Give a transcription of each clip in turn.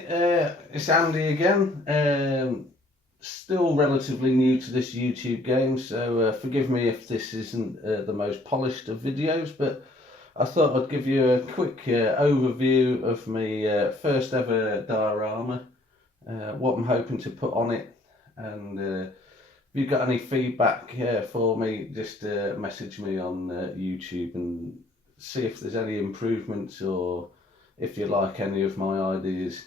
It's Andy again. Still relatively new to this YouTube game, so forgive me if this isn't the most polished of videos, but I thought I'd give you a quick overview of my first ever diorama, what I'm hoping to put on it, and if you've got any feedback for me, just message me on YouTube and see if there's any improvements or if you like any of my ideas.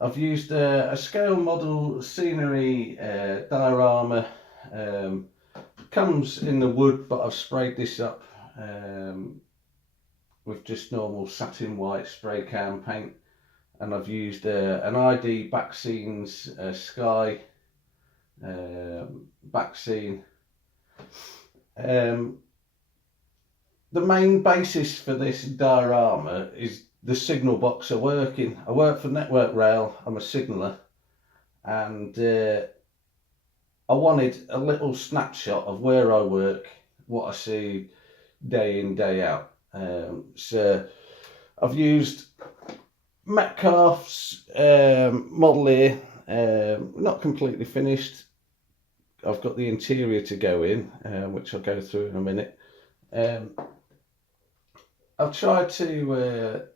I've used a scale model scenery diorama. Comes in the wood, but I've sprayed this up with just normal satin white spray can paint, and I've used an ID back scenes sky back scene. The main basis for this diorama is the signal box I work in. I work for Network Rail, I'm a signaller, and I wanted a little snapshot of where I work, what I see day in, day out. So I've used Metcalf's model here, not completely finished. I've got the interior to go in, which I'll go through in a minute. I've tried to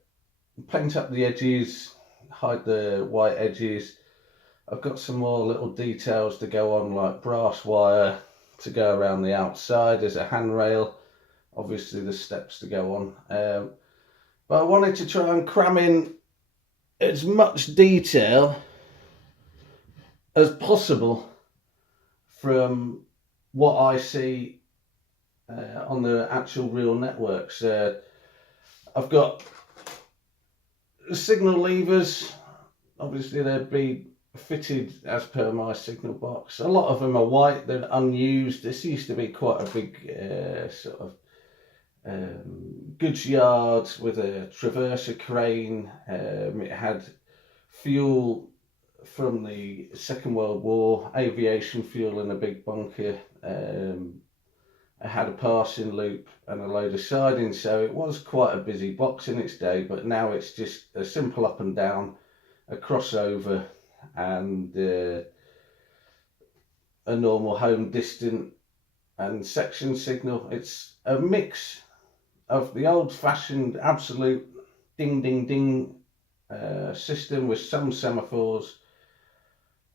paint up the edges, hide the white edges. I've got some more little details to go on, like brass wire to go around the outside as a handrail. Obviously the steps to go on. But I wanted to try and cram in as much detail as possible from what I see on the actual real networks. I've got signal levers. Obviously they'd be fitted as per my signal box. A lot of them are white, they're unused. This used to be quite a big sort of goods yard with a traverser crane. It had fuel from the Second World War, aviation fuel in a big bunker. I had a passing loop and a load of siding, so it was quite a busy box in its day, but now it's just a simple up and down, a crossover, and a normal home distant and section signal. It's a mix of the old-fashioned absolute ding ding ding system with some semaphores,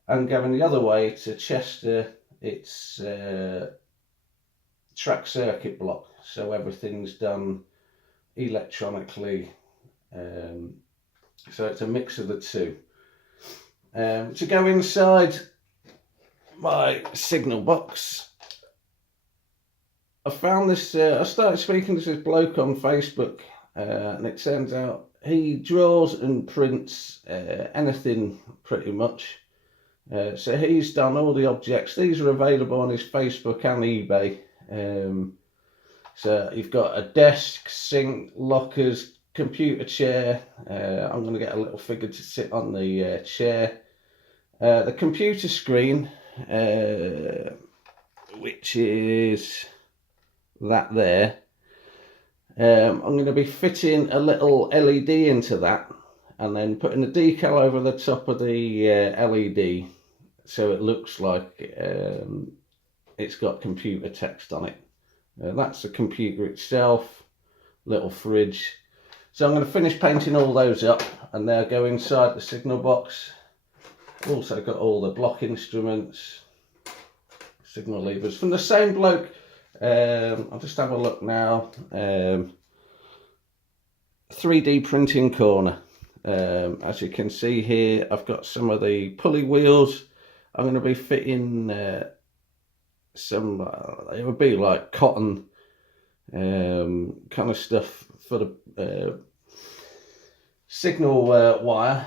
and going the other way to Chester, it's track circuit block, so everything's done electronically, so it's a mix of the two. To go inside my signal box, I found this, I started speaking to this bloke on Facebook, and it turns out he draws and prints anything pretty much. So he's done all the objects. These are available on his Facebook and eBay. So you've got a desk, sink, lockers, computer chair. I'm going to get a little figure to sit on the chair. The computer screen, which is that there. I'm going to be fitting a little LED into that, and then putting a decal over the top of the LED, so it looks like it's got computer text on it. That's the computer itself, little fridge. So I'm going to finish painting all those up, and they'll go inside the signal box. I've also got all the block instruments, signal levers from the same bloke. I'll just have a look now. 3D printing corner. As you can see here, I've got some of the pulley wheels. I'm going to be fitting some, it would be like cotton kind of stuff for the signal wire.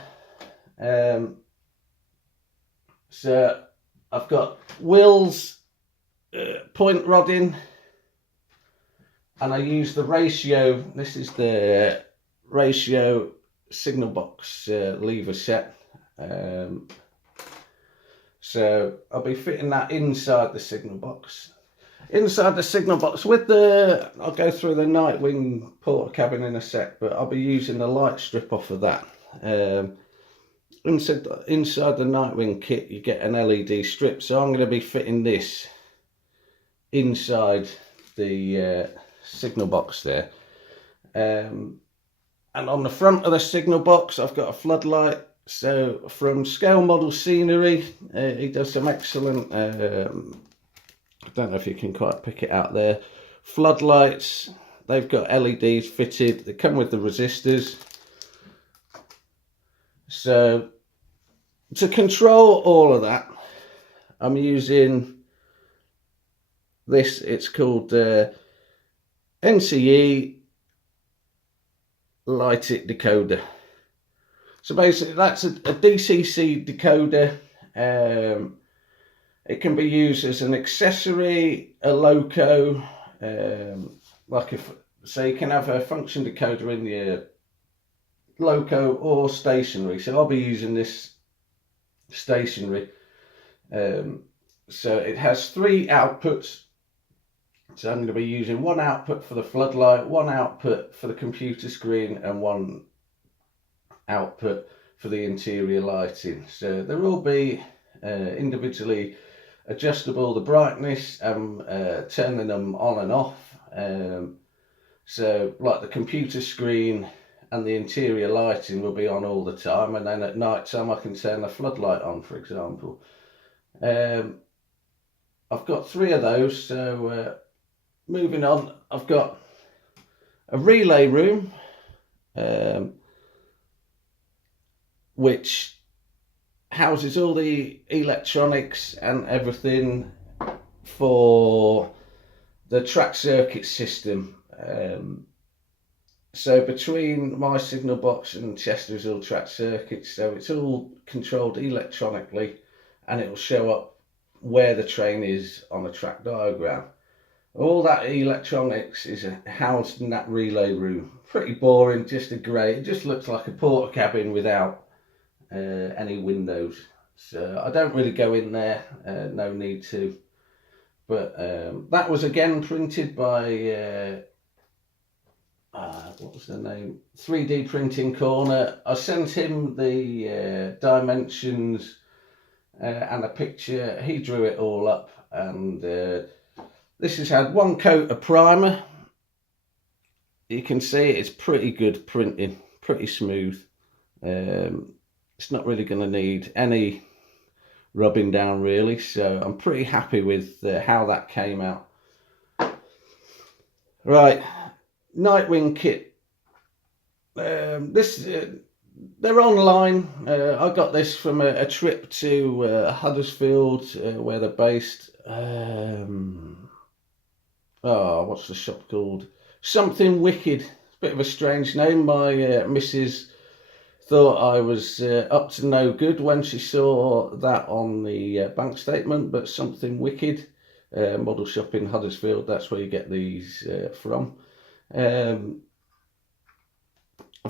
So I've got wheels, point rodding, and I use the ratio. This is the ratio signal box lever set. So I'll be fitting that inside the signal box. Inside the signal box with the, I'll go through the Nightwing porta cabin in a sec, but I'll be using the light strip off of that. inside the Nightwing kit you get an LED strip, so I'm going to be fitting this inside the signal box there. And on the front of the signal box I've got a floodlight. So from Scale Model Scenery, he does some excellent, I don't know if you can quite pick it out there, floodlights. They've got LEDs fitted, they come with the resistors. So to control all of that, I'm using this, it's called NCE Light It Decoder. So basically that's a DCC decoder. It can be used as an accessory, a loco, so you can have a function decoder in your loco or stationary. So I'll be using this stationary. So it has 3 outputs. So I'm going to be using one output for the floodlight, one output for the computer screen, and one output for the interior lighting. So there will be individually adjustable, the brightness, turning them on and off. So like the computer screen and the interior lighting will be on all the time, and then at night time I can turn the floodlight on, for example. I've got 3 of those. So moving on, I've got a relay room, which houses all the electronics and everything for the track circuit system. So between my signal box and Chester is all track circuits, so it's all controlled electronically, and it will show up where the train is on a track diagram. All that electronics is housed in that relay room. Pretty boring, just a grey. It just looks like a porter cabin without any windows. So I don't really go in there, no need to. But that was again printed by what was the name? 3D Printing Corner. I sent him the dimensions and a picture. He drew it all up, and this has had 1 coat of primer. You can see it's pretty good printing, pretty smooth. It's not really going to need any rubbing down really, so I'm pretty happy with how that came out. Right, Nightwing kit. They're online. I got this from a trip to Huddersfield, where they're based. What's the shop called? Something Wicked. It's a bit of a strange name. My missus thought I was up to no good when she saw that on the bank statement, but Something Wicked, model shop in Huddersfield, that's where you get these from. I've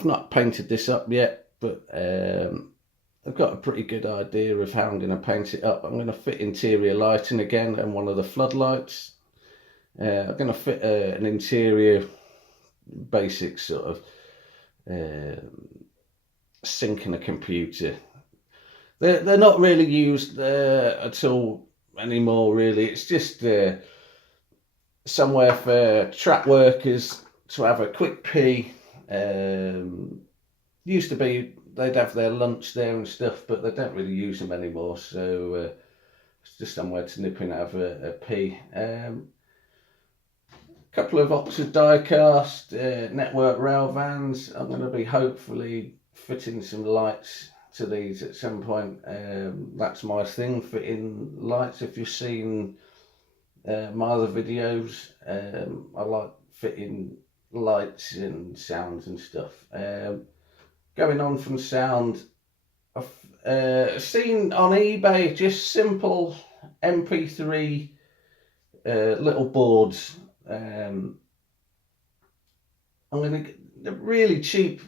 not painted this up yet, but I've got a pretty good idea of how I'm going to paint it up. I'm going to fit interior lighting again and one of the floodlights. I'm going to fit an interior basic sort of sink and a computer. They're not really used at all anymore really. It's just somewhere for track workers to have a quick pee. Used to be they'd have their lunch there and stuff, but they don't really use them anymore, so it's just somewhere to nip in and have a pee. Couple of Oxford die-cast network rail vans. I'm going to be hopefully fitting some lights to these at some point. That's my thing, fitting lights. If you've seen my other videos, I like fitting lights and sounds and stuff. Going on from sound, I've seen on eBay just simple MP3 little boards. I'm going to get really cheap.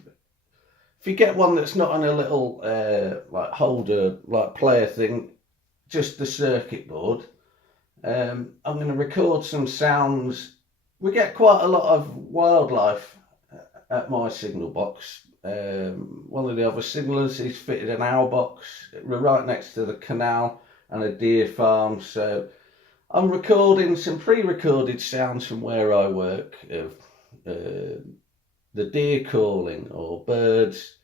If you get one that's not on a little like holder, like player thing, just the circuit board, I'm going to record some sounds. We get quite a lot of wildlife at my signal box. one of the other signallers, he's fitted an owl box. We're right next to the canal and a deer farm, so I'm recording some pre-recorded sounds from where I work of the deer calling or birds.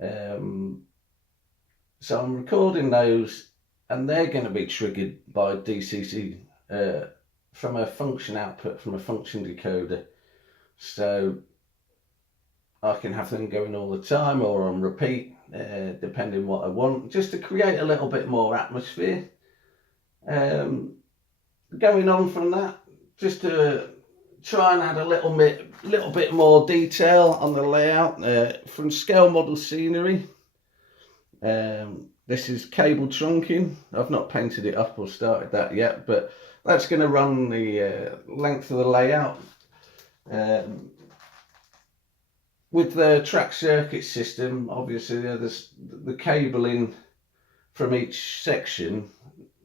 So I'm recording those, and they're going to be triggered by DCC from a function output, from a function decoder. So I can have them going all the time or on repeat, depending what I want, just to create a little bit more atmosphere. Going on from that, just to try and add a little bit more detail on the layout from scale model scenery. This is cable trunking. I've not painted it up or started that yet, but that's going to run the length of the layout. With the track circuit system, obviously there's the cabling from each section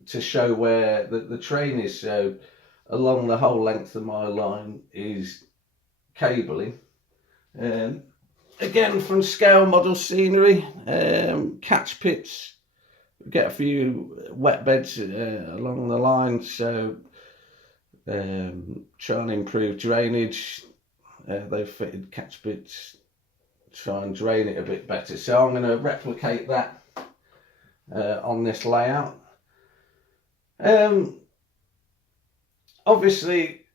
to show where the train is. So along the whole length of my line is cabling. Again, from scale model scenery, catch pits. We get a few wet beds along the line, so try and improve drainage. They've fitted catch pits, try and drain it a bit better. So I'm going to replicate that on this layout. Obviously,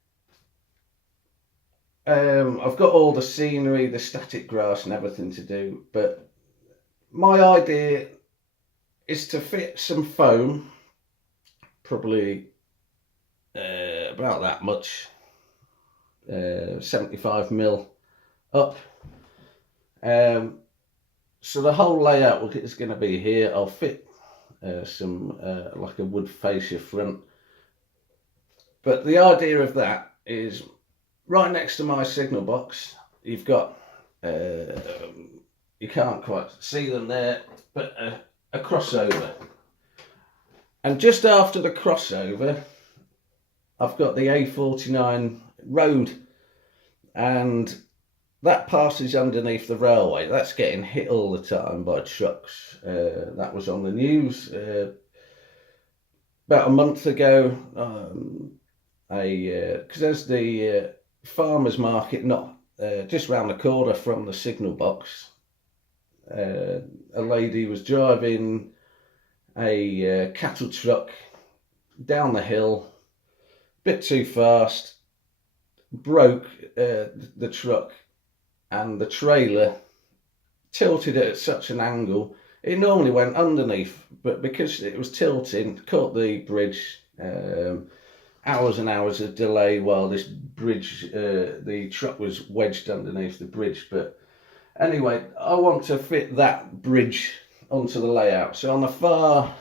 I've got all the scenery, the static grass and everything to do, but my idea is to fit some foam, probably about that much, 75mm up. So the whole layout is going to be here. I'll fit some like a wood fascia front, but the idea of that is right next to my signal box you've got you can't quite see them there, but a crossover, and just after the crossover I've got the A49 road, and that passes underneath the railway. That's getting hit all the time by trucks. That was on the news about a month ago. Because there's the farmers market not just round the corner from the signal box. A lady was driving a cattle truck down the hill, a bit too fast, broke the truck, and the trailer tilted it at such an angle. It normally went underneath, but because it was tilting, caught the bridge. Hours and hours of delay while this bridge, the truck was wedged underneath the bridge. But anyway, I want to fit that bridge onto the layout. So on the far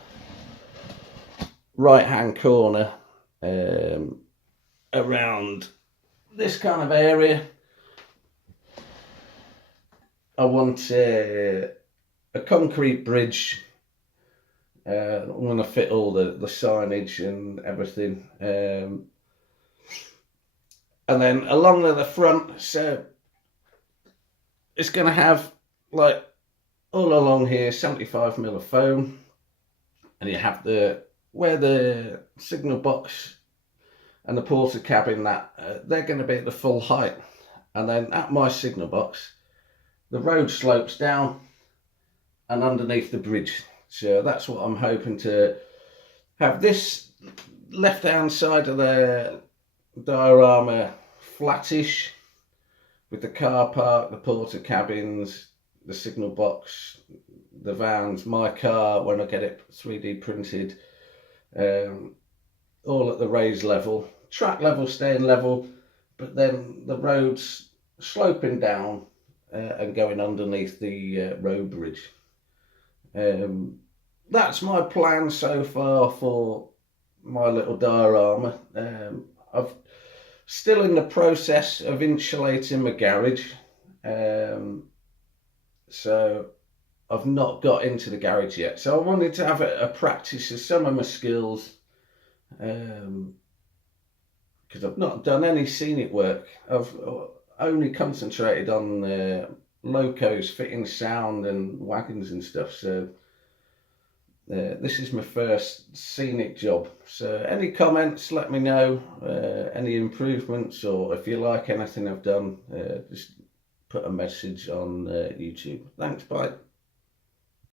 right hand corner, around this kind of area, I want a concrete bridge. I'm going to fit all the signage and everything, and then along the front, so it's going to have, like, all along here 75mm of foam, and you have where the signal box and the porter cabin, that they're going to be at the full height, and then at my signal box the road slopes down and underneath the bridge. So that's what I'm hoping to have. This left hand side of the diorama flattish, with the car park, the porter cabins, the signal box, the vans, my car when I get it 3D printed, all at the raised level, track level staying level, but then the roads sloping down and going underneath the road bridge. That's my plan so far for my little diorama. I'm still in the process of insulating my garage, so I've not got into the garage yet. So I wanted to have a practice of some of my skills, because I've not done any scenic work. I've only concentrated on locos fitting sound and wagons and stuff. So this is my first scenic job. So any comments, let me know. Any improvements, or if you like anything I've done, just put a message on YouTube. Thanks, bye.